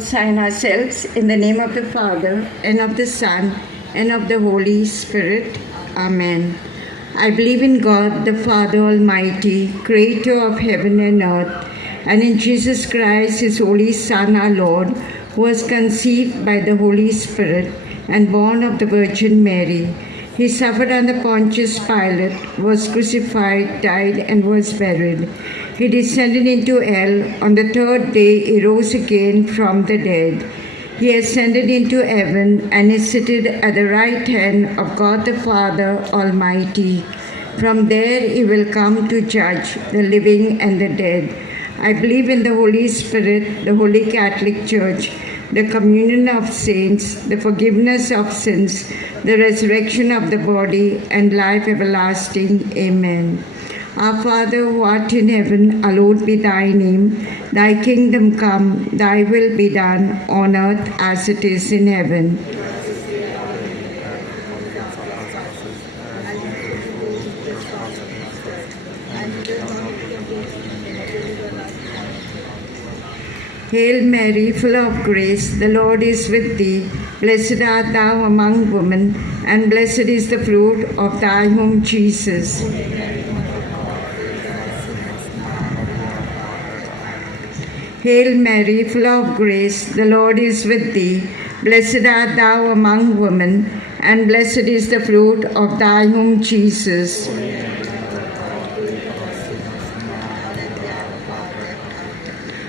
Sign ourselves in the name of the Father, and of the Son, and of the Holy Spirit. Amen. I believe in God, the Father Almighty, creator of heaven and earth, and in Jesus Christ, his only Son, our Lord, who was conceived by the Holy Spirit and born of the Virgin Mary. He suffered under Pontius Pilate, was crucified, died, and was buried. He descended into hell. On the third day he rose again from the dead. He ascended into heaven and is seated at the right hand of God the Father Almighty. From there he will come to judge the living and the dead. I believe in the Holy Spirit, the Holy Catholic Church, the communion of saints, the forgiveness of sins, the resurrection of the body, and life everlasting. Amen. Our Father, who art in heaven, hallowed be thy name. Thy kingdom come, thy will be done, on earth as it is in heaven. Hail Mary, full of grace, the Lord is with thee. Blessed art thou among women, and blessed is the fruit of thy womb, Jesus. Hail Mary, full of grace, the Lord is with thee. Blessed art thou among women, and blessed is the fruit of thy womb, Jesus.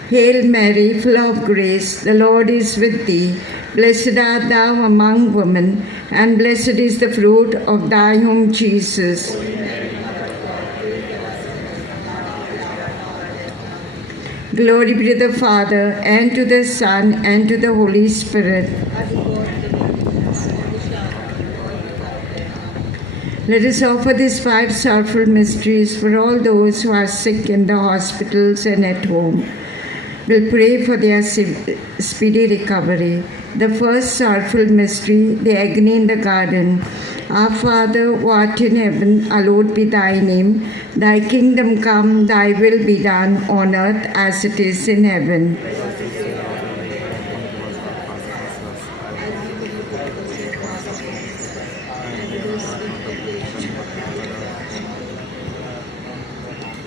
Hail Mary, full of grace, the Lord is with thee. Blessed art thou among women, and blessed is the fruit of thy womb, Jesus. Glory be to the Father, and to the Son, and to the Holy Spirit. Let us offer these 5 sorrowful mysteries for all those who are sick in the hospitals and at home. We'll pray for their speedy recovery. The first sorrowful mystery, the agony in the garden. Our Father, who art in heaven, hallowed be thy name. Thy kingdom come, thy will be done, on earth as it is in heaven.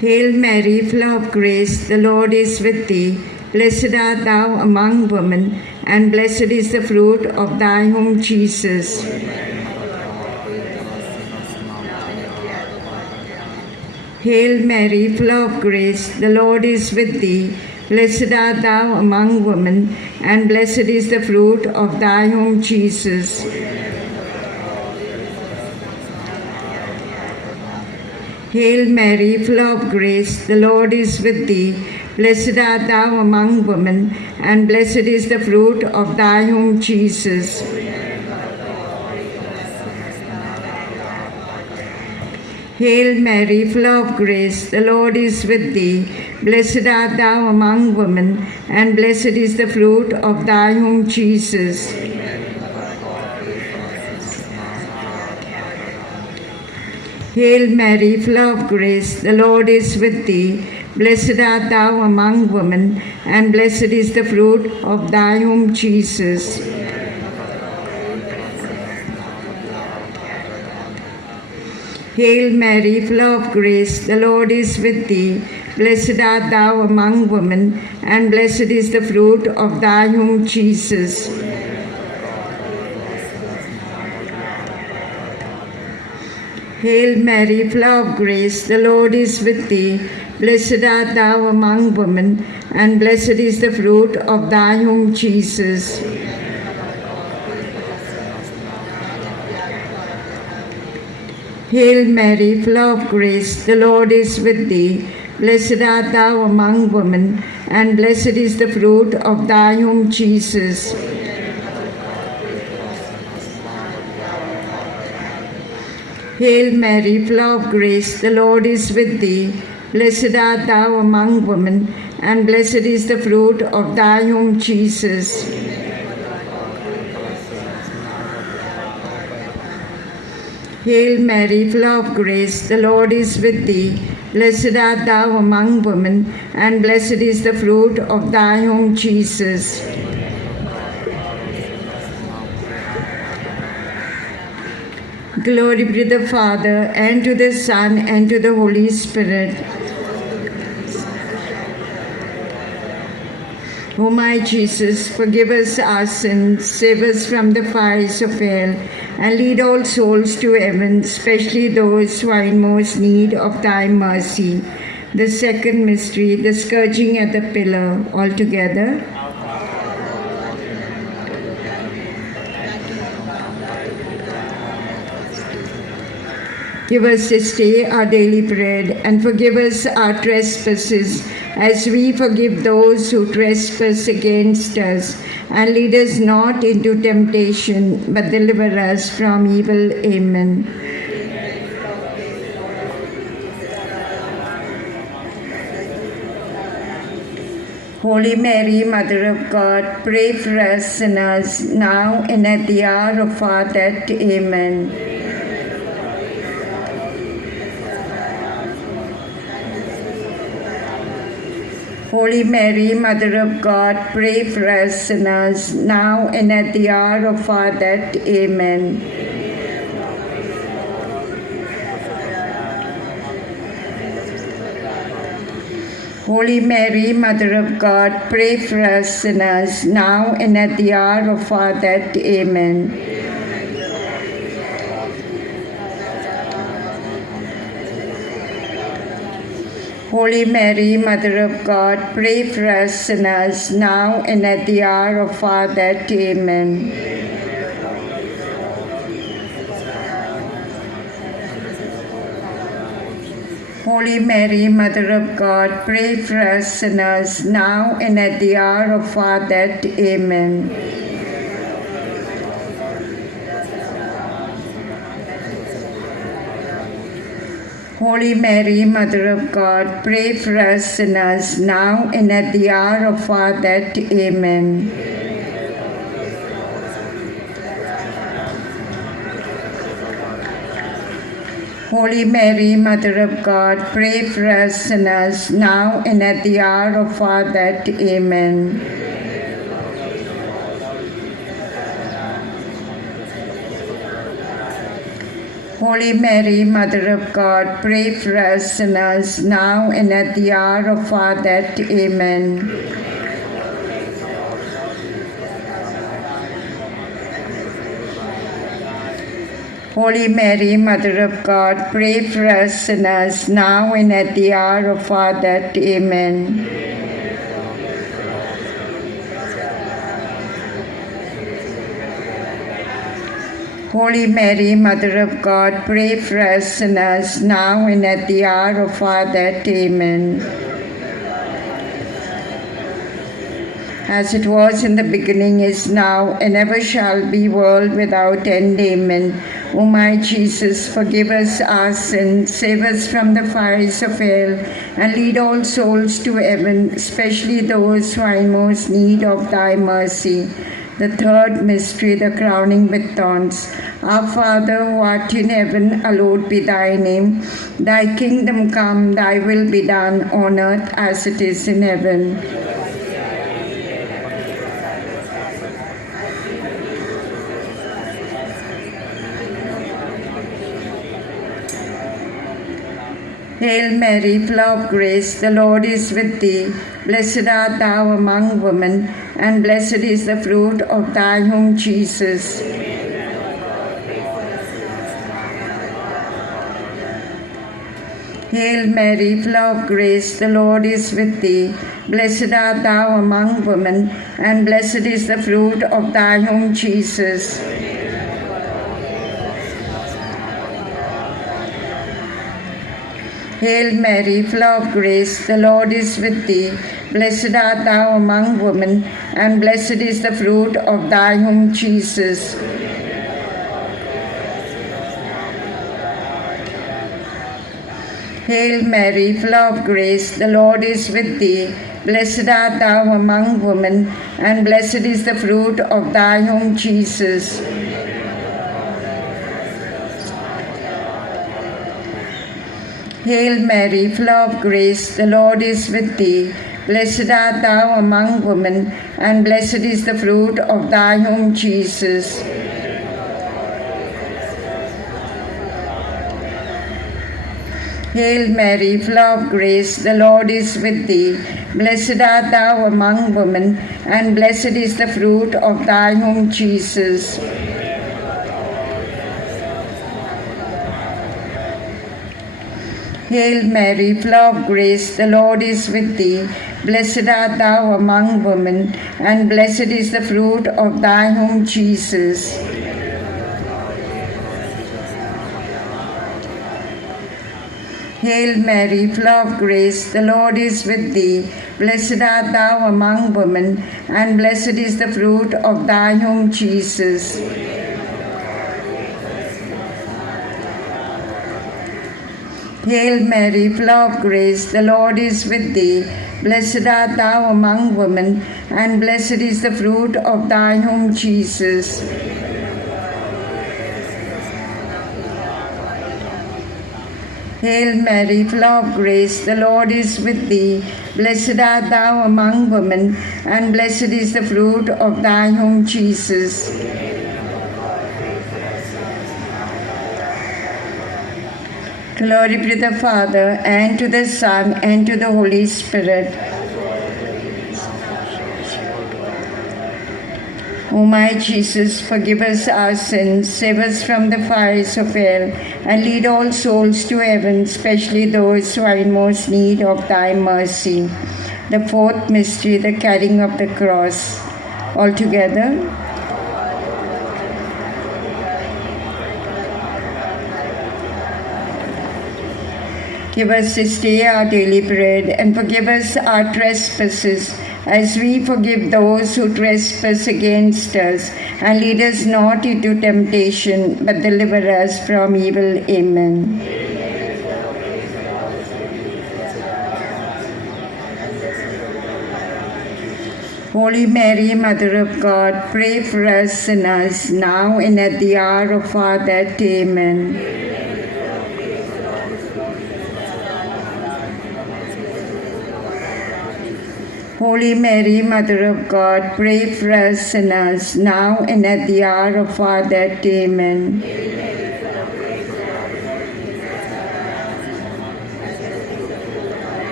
Hail Mary, full of grace, the Lord is with thee. Blessed art thou among women, and blessed is the fruit of thy womb, Jesus. Hail Mary, full of grace, the Lord is with thee. Blessed art thou among women, and blessed is the fruit of thy womb, Jesus. Hail Mary, full of grace, the Lord is with thee. Blessed art thou among women, and blessed is the fruit of thy womb, Jesus. Hail Mary, full of grace, the Lord is with thee. Blessed art thou among women, and blessed is the fruit of thy womb, Jesus. Hail Mary, full of grace, the Lord is with thee. Blessed art thou among women, and blessed is the fruit of thy womb, Jesus. Hail Mary, full of grace, the Lord is with thee. Blessed art thou among women, and blessed is the fruit of thy womb, Jesus. Hail Mary, full of grace, the Lord is with thee. Blessed art thou among women, and blessed is the fruit of thy womb, Jesus. Hail Mary, full of grace, the Lord is with thee. Blessed art thou among women, and blessed is the fruit of thy womb, Jesus. Hail Mary, full of grace, the Lord is with thee. Blessed art thou among women, and blessed is the fruit of thy womb, Jesus. Hail Mary, full of grace, the Lord is with thee. Blessed art thou among women, and blessed is the fruit of thy womb, Jesus. Glory be to the Father, and to the Son, and to the Holy Spirit. O my Jesus, forgive us our sins, save us from the fires of hell, and lead all souls to heaven, especially those who are in most need of thy mercy. The second mystery, the scourging at the pillar. All together. Give us this day our daily bread, and forgive us our trespasses, as we forgive those who trespass against us. And lead us not into temptation, but deliver us from evil. Amen. Holy Mary, Mother of God, pray for us sinners, now and at the hour of our death. Amen. Holy Mary, Mother of God, pray for us sinners, now and at the hour of our death. Amen. Holy Mary, Mother of God, pray for us sinners, now and at the hour of our death. Amen. Holy Mary, Mother of God, pray for us sinners, now and at the hour of our death. Amen. Holy Mary, Mother of God, pray for us sinners, now and at the hour of our death. Amen. Holy Mary, Mother of God, pray for us sinners, now and at the hour of our death. Amen. Holy Mary, Mother of God, pray for us sinners, now and at the hour of our death. Amen. Holy Mary, Mother of God, pray for us sinners, now and at the hour of our death. Amen. Holy Mary, Mother of God, pray for us sinners, now and at the hour of our death. Amen. Holy Mary, Mother of God, pray for us sinners, now and at the hour of our death. Amen. As it was in the beginning, is now, and ever shall be, world without end. Amen. O my Jesus, forgive us our sins, save us from the fires of hell, and lead all souls to heaven, especially those who are in most need of thy mercy. The third mystery, the crowning with thorns. Our Father, who art in heaven, hallowed be thy name. Thy kingdom come, thy will be done on earth as it is in heaven. Hail Mary, full of grace, the Lord is with thee. Blessed art thou among women, and blessed is the fruit of thy womb, Jesus. Hail Mary, full of grace, the Lord is with thee. Blessed art thou among women, and blessed is the fruit of thy womb, Jesus. Hail Mary, full of grace, the Lord is with thee. Blessed art thou among women, and blessed is the fruit of thy womb, Jesus. Hail Mary, full of grace, the Lord is with thee. Blessed art thou among women, and blessed is the fruit of thy womb, Jesus. Hail Mary, full of grace, the Lord is with thee. Blessed art thou among women, and blessed is the fruit of thy womb, Jesus. Hail Mary, full of grace, the Lord is with thee. Blessed art thou among women, and blessed is the fruit of thy womb, Jesus. Hail Mary, full of grace, the Lord is with thee. Blessed art thou among women, and blessed is the fruit of thy womb, Jesus. Hail Mary, full of grace, the Lord is with thee. Blessed art thou among women, and blessed is the fruit of thy womb, Jesus. Hail Mary, full of grace, the Lord is with thee. Blessed art thou among women, and blessed is the fruit of thy womb, Jesus. Hail Mary, full of grace, the Lord is with thee. Blessed art thou among women, and blessed is the fruit of thy womb, Jesus. Glory be to the Father, and to the Son, and to the Holy Spirit. O my Jesus, forgive us our sins, save us from the fires of hell, and lead all souls to heaven, especially those who are in most need of thy mercy. The fourth mystery, the carrying of the cross. All together. Give us this day our daily bread, and forgive us our trespasses, as we forgive those who trespass against us. And lead us not into temptation, but deliver us from evil. Amen. Holy Mary, Mother of God, pray for us sinners, now and at the hour of our death. Amen. Holy Mary, Mother of God, pray for us sinners, now and at the hour of our death. Amen.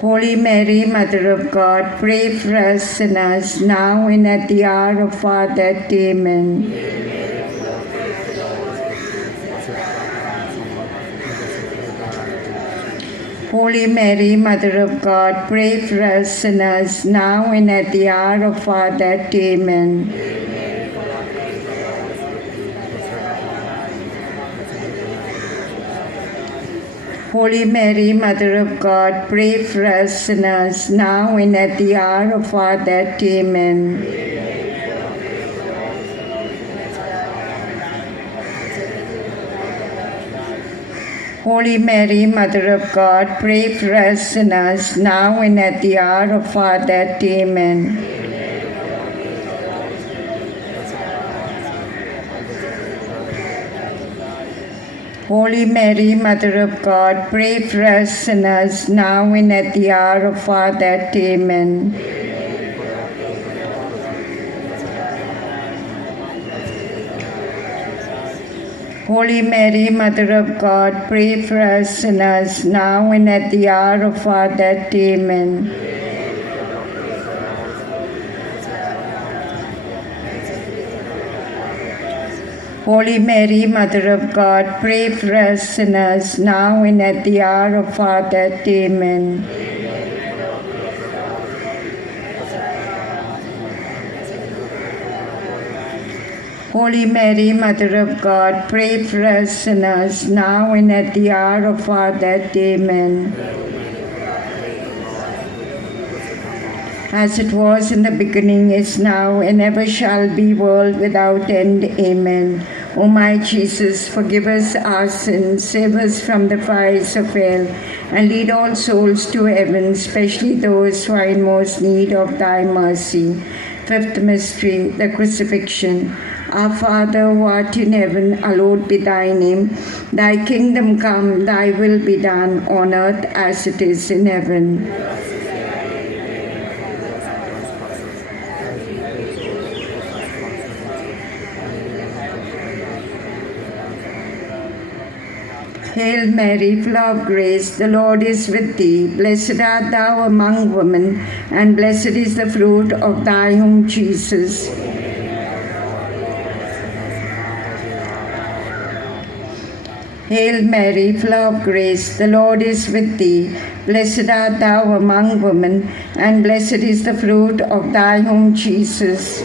Holy Mary, Mother of God, pray for us sinners, now and at the hour of our death. Amen. Holy Mary, Mother of God, pray for us sinners, now and at the hour of our death. Amen. Holy Mary, Mother of God, pray for us sinners, now and at the hour of our death. Amen. Holy Mary, Mother of God, pray for us sinners, now and at the hour of our death. Amen. Holy Mary, Mother of God, pray for us sinners, now and at the hour of our death. Amen. Holy Mary, Mother of God, pray for us sinners, now and at the hour of our death. Amen. Holy Mary, Mother of God, pray for us sinners, now and at the hour of our death. Amen. Holy Mary, Mother of God, pray for us sinners, now and at the hour of our death. Amen. As it was in the beginning, is now, and ever shall be, world without end. Amen. O my Jesus, forgive us our sins, save us from the fires of hell, and lead all souls to heaven, especially those who are in most need of thy mercy. Fifth mystery, the crucifixion. Our Father, who art in heaven, hallowed be thy name. Thy kingdom come, thy will be done, on earth as it is in heaven. Hail Mary, full of grace, the Lord is with thee. Blessed art thou among women, and blessed is the fruit of thy womb, Jesus. Hail Mary, full of grace, the Lord is with thee. Blessed art thou among women, and blessed is the fruit of thy womb, Jesus.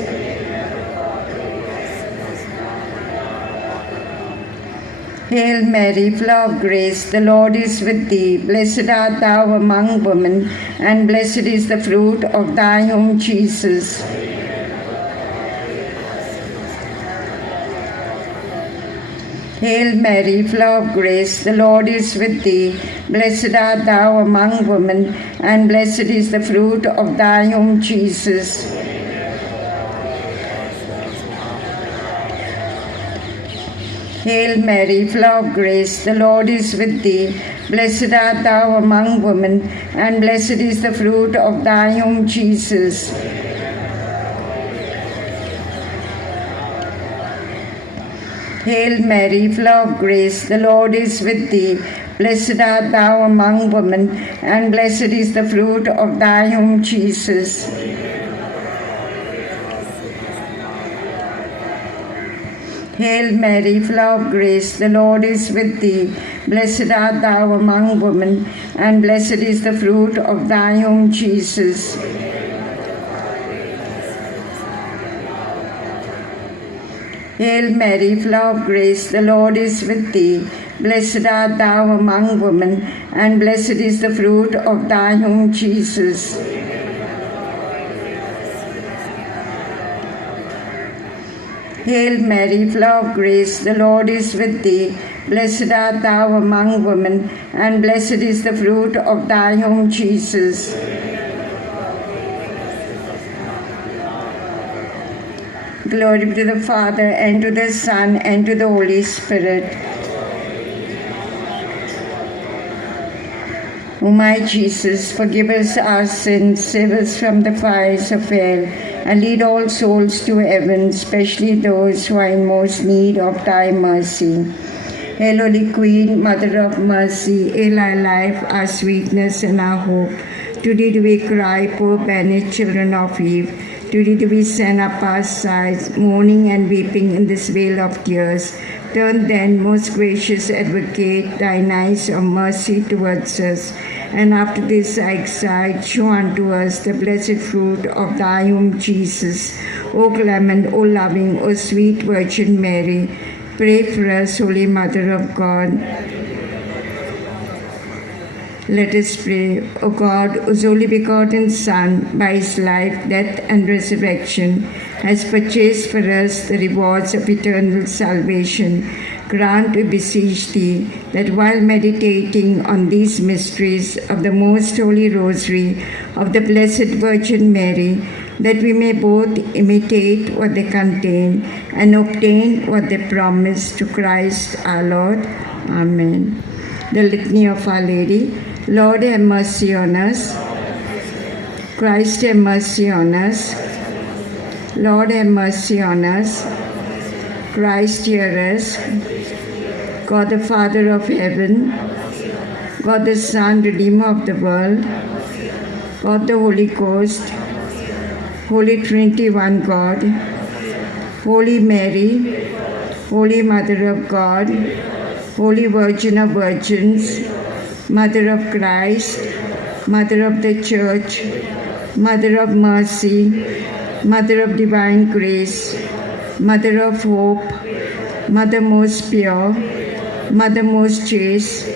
Hail Mary, full of grace, the Lord is with thee. Blessed art thou among women, and blessed is the fruit of thy womb, Jesus. Hail Mary, full of grace, the Lord is with thee. Blessed art thou among women, and blessed is the fruit of thy womb, Jesus. Hail Mary, full of grace, the Lord is with thee. Blessed art thou among women, and blessed is the fruit of thy womb, Jesus. Hail Mary, full of grace, the Lord is with thee. Blessed art thou among women, and blessed is the fruit of thy womb, Jesus. Hail Mary, full of grace, the Lord is with thee. Blessed art thou among women, and blessed is the fruit of thy womb, Jesus. Hail Mary, full of grace, the Lord is with thee. Blessed art thou among women, and blessed is the fruit of thy womb, Jesus. Hail Mary, full of grace, the Lord is with thee. Blessed art thou among women, and blessed is the fruit of thy womb, Jesus. Glory be to the Father, and to the Son, and to the Holy Spirit. O my Jesus, forgive us our sins, save us from the fires of hell, and lead all souls to heaven, especially those who are in most need of thy mercy. Hail, Holy Queen, Mother of Mercy, hail our life, our sweetness, and our hope. To thee do we cry, poor banished children of Eve. To thee do we send up our sighs, mourning and weeping in this vale of tears. Turn then, most gracious Advocate, thine eyes of mercy towards us, and after this exile, show unto us the blessed fruit of thy womb, Jesus. O clement, O loving, O sweet Virgin Mary, pray for us, Holy Mother of God. Let us pray. O God, whose only begotten Son, by his life, death, and resurrection, has purchased for us the rewards of eternal salvation, grant, we beseech thee, that while meditating on these mysteries of the most holy rosary of the Blessed Virgin Mary, that we may both imitate what they contain and obtain what they promise, to Christ our Lord. Amen. The Litany of Our Lady. Lord, have mercy on us. Christ, have mercy on us. Lord, have mercy on us. Christ, hear us. God the Father of heaven, God the Son, Redeemer of the world, God the Holy Ghost, Holy Trinity, one God, Holy Mary, Holy Mother of God, Holy Virgin of Virgins, Mother of Christ, Mother of the Church, Mother of Mercy, Mother of Divine Grace, Mother of Hope, Mother most pure, Mother most chaste,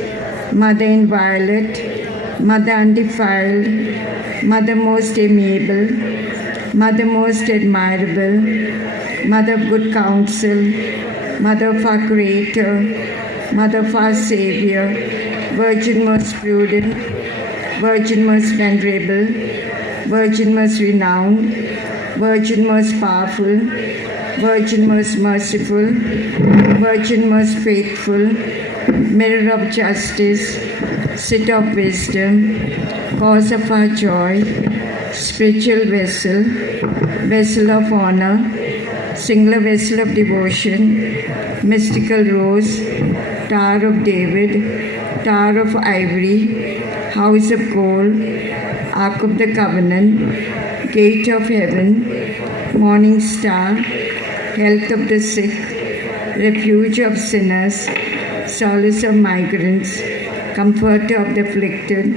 Mother inviolate, Mother undefiled, Mother most amiable, Mother most admirable, Mother of good counsel, Mother of our Creator, Mother of our Savior, Virgin most prudent, Virgin most venerable, Virgin most renowned, Virgin most powerful, Virgin most merciful, Virgin most faithful, Mirror of justice, Seat of wisdom, Cause of our joy, Spiritual vessel, Vessel of honor, Singular vessel of devotion, Mystical rose, Tower of David, Tower of Ivory, House of Gold, Ark of the Covenant, Gate of Heaven, Morning Star, Health of the Sick, Refuge of Sinners, Solace of Migrants, Comforter of the Afflicted,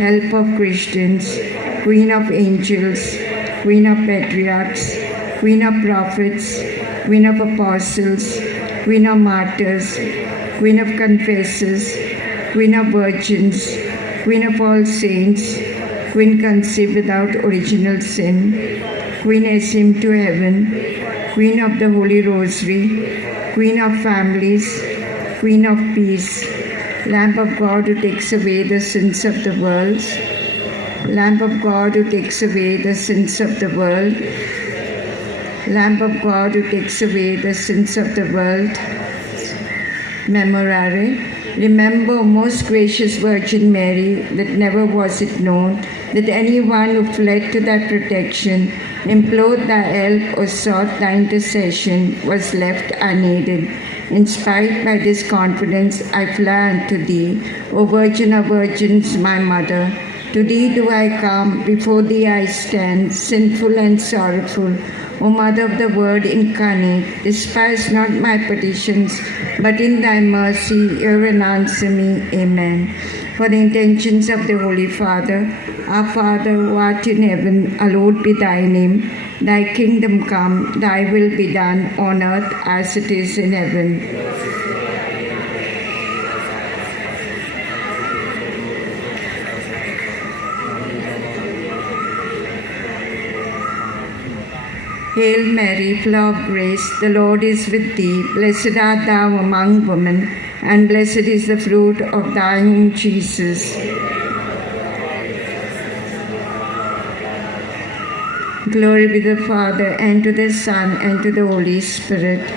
Help of Christians, Queen of Angels, Queen of Patriarchs, Queen of Prophets, Queen of Apostles, Queen of Martyrs, Queen of Confessors, Queen of Virgins, Queen of all saints, Queen conceived without original sin, Queen ascended to heaven, Queen of the Holy Rosary, Queen of families, Queen of peace, Lamb of God who takes away the sins of the world, Lamb of God who takes away the sins of the world, Lamb of God who takes away the sins of the world. Memorare. Remember, most gracious Virgin Mary, that never was it known that anyone who fled to thy protection, implored thy help, or sought thy intercession was left unaided. Inspired by this confidence, I fly unto thee, O Virgin of Virgins, my Mother. To thee do I come, before thee I stand, sinful and sorrowful. O Mother of the Word incarnate, despise not my petitions, but in thy mercy hear and answer me. Amen. For the intentions of the Holy Father, our Father who art in heaven, hallowed be thy name. Thy kingdom come, thy will be done on earth as it is in heaven. Hail Mary, full of grace, the Lord is with thee. Blessed art thou among women, and blessed is the fruit of thy womb, Jesus. Glory be to the Father, and to the Son, and to the Holy Spirit.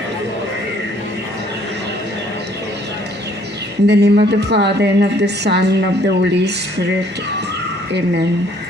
In the name of the Father, and of the Son, and of the Holy Spirit. Amen.